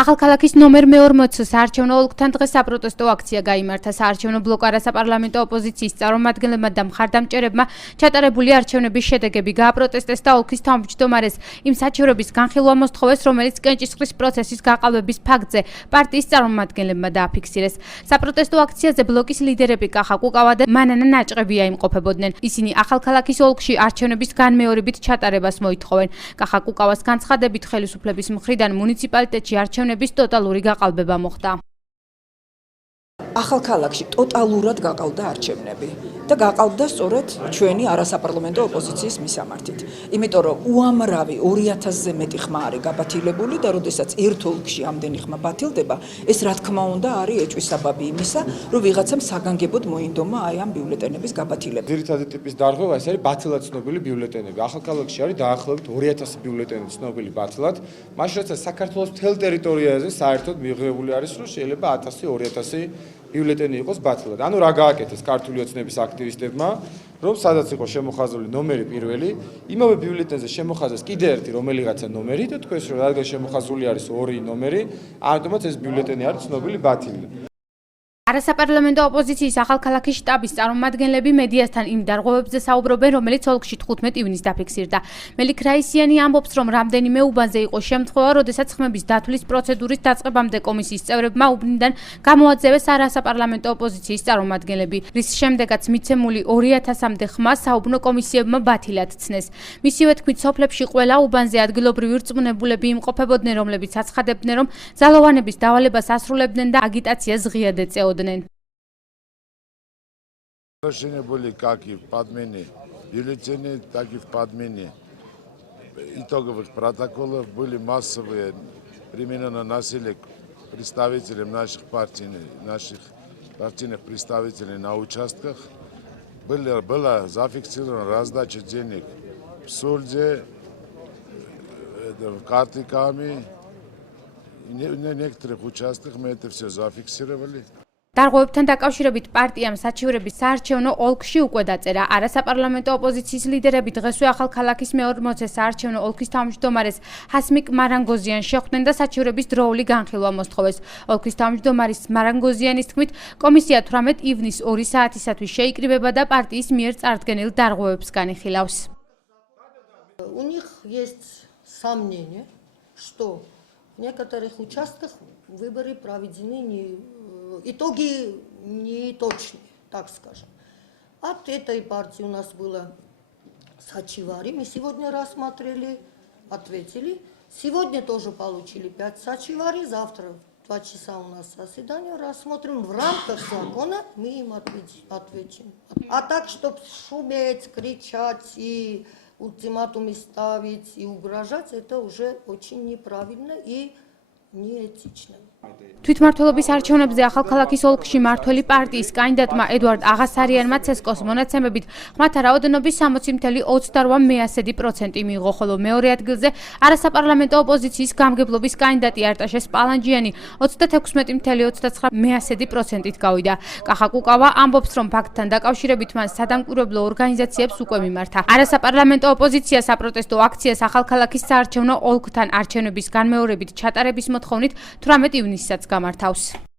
ახალქალაქის ნომერ მე-40 საარჩევნო ოლქთან დღეს საპროტესტო აქცია გაიმართა. საარჩევნო ბლოკ არასაპარლამენტო ოპოზიციის წარმომადგენლებმა და მხარდამჭერებმა ჩატარებული არჩევნების შედეგები გააპროტესტეს და ოლქის თავმჯდომარეს იმ საჩივრების განხილვა მოსთხოვეს, რომელიც კენჭისყრის პროცესის გაყალბების ფაქტზე პარტიის წარმომადგენლებმა დააფიქსირეს. საპროტესტო აქციაზე ბლოკის ლიდერები კახა კუკავა და მანანა ნაჭყებია იმყოფებოდნენ. ისინი ახალქალაქის ოლქში არჩევნების განმეორებით ჩატარებას მოითხოვენ. კახა კუკავას განცხადებით ხელისუფლების მხრიდან მუნიციპალიტეტში არჩევნების ტოტალური გაყალბება მოხდა. ახალქალაქში ტოტალურად გაყალბდა არჩევნები და გაყალბდა სწორედ ჩვენი არასაპარლამენტო ოპოზიციის მისამართით. იმიტომ რომ უამრავი 2000-ზე მეტი ხმა არის გაბათილებული და როდესაც ერთ ოლქში ამდენი ხმა ბათილდება, ეს რა თქმა უნდა არის ეჭვისაბაბი იმისა, რომ ვიღაცამ საგანგებოდ მოინდომა აი ამ ბიულეტენების გაბათილება. ძირითადი ტიპის დარღვევა ეს არის ბათილად ცნობილი ბიულეტენები. ახალქალაქში არის დაახლოებით 2000 ბიულეტენი ცნობილი ბათილად, მაშინ როცა საქართველოს მთელ ტერიტორიაზე საერთოდ მიღებული არის, რომ შეიძლება 1000-2000 ბიულეტენი იყოს ბათილად. ანუ რა გააკეთეს ქართული ოცნების აქტივისტებმა, რომ სადაც იყო შემოხაზული ნომერი პირველი, იმავე ბიულეტენზე შემოხაზეს კიდე ერთი რომელიღაცა ნომერი და თქვენს რომ რადგან შემოხაზული არის ორი ნომერი, ამიტომაც ეს ბიულეტენი არის ცნობილი ბათილი. არასაპარლამენტო ოპოზიციის ახალქალაქის შტაბის წარმომადგენლები მედიასთან იმ დარღვევებზე საუბრობენ, რომელიც ოლქში 15 ივნისს დაფიქსირდა. მელიქ რაისიანი ამბობს, რომ რამდენიმე უბანზე იყო შემთხვევა, როდესაც ხმების დათვლის პროცედურის დაწყებამდე კომისიის წევრებმა უბნიდან გამოაძევეს არასაპარლამენტო ოპოზიციის წარმომადგენლები, რის შემდეგაც მიცემული 2000-მდე ხმა საუბნო კომისიებმა ბათილად ცნეს. მისივე თქმით, სოფლებში ყველა უბანზე ადგილობრივი რწმუნებულები იმყოფებოდნენ, რომლებიც აცხადებდნენ, რომ ძალოვანების დავალებას ასრულებდნენ და აგიტაციას ღიად ეწეოდნენ. Расширенные каки подмены, бюллетени таких подмены. Итоговых протоколов были массовые применены насилие представителям наших партийных представителей на участках. Была зафиксирована раздача денег в Сульде, картиками. На некоторых участках мы это все зафиксировали. დარღვევებთან დაკავშირებით პარტიამ საჩივრების საარჩევნო ოლქში უკვე დაწერა. არასაპარლამენტო ოპოზიციის ლიდერები დღესვე ახალქალაქის მე-40 საარჩევნო ოლქის თავმჯდომარეს ჰასმიკ მარანგოზიანს შეხვდნენ და საჩივრების დროული განხილვა მოსთხოვეს. ოლქის თავმჯდომარის მარანგოზიანის თქმით, კომისია 18 ივნისს 2 საათისათვის შეიკრიბება და პარტიის მიერ წარდგენილ დარღვევებს განიხილავს. У них есть сомнение, что в некоторых участках выборы проведены итоги не точные, так скажем. От этой партии у нас было сачивари. Мы сегодня рассмотрели, ответили. Сегодня тоже получили 5 сачивари. Завтра в 2 часа у нас заседание рассмотрим. В рамках закона мы им ответим. А так, чтобы шуметь, кричать и ультиматумы ставить и угрожать, это уже очень неправильно и неэтично. თვითმმართველობის არჩევნებზე ახალქალაქის ოლქში მართველი პარტიის კანდიდატმა ედვარდ აღასარიანმა ცესკოს მონაცემებით ხმათა რაოდენობის 60.88% მიიღო, ხოლო მეორე ადგილზე არასაპარლამენტო ოპოზიციის გამგებლობის კანდიდატი არტაშეს პალანჯიანი 36.29%-ით გავიდა. კახა კუკავა ამბობს, რომ ფაქტთან დაკავშირებით მან სადამკვირვებლო ორგანიზაციებს უკვე მიმართა. არასაპარლამენტო ოპოზიცია საპროტესტო აქციას ახალქალაქის საარჩევნო ოლქთან არჩევნების განმეორებით ჩატარების მოთხოვნით 18 ივნისსაც გამართავს.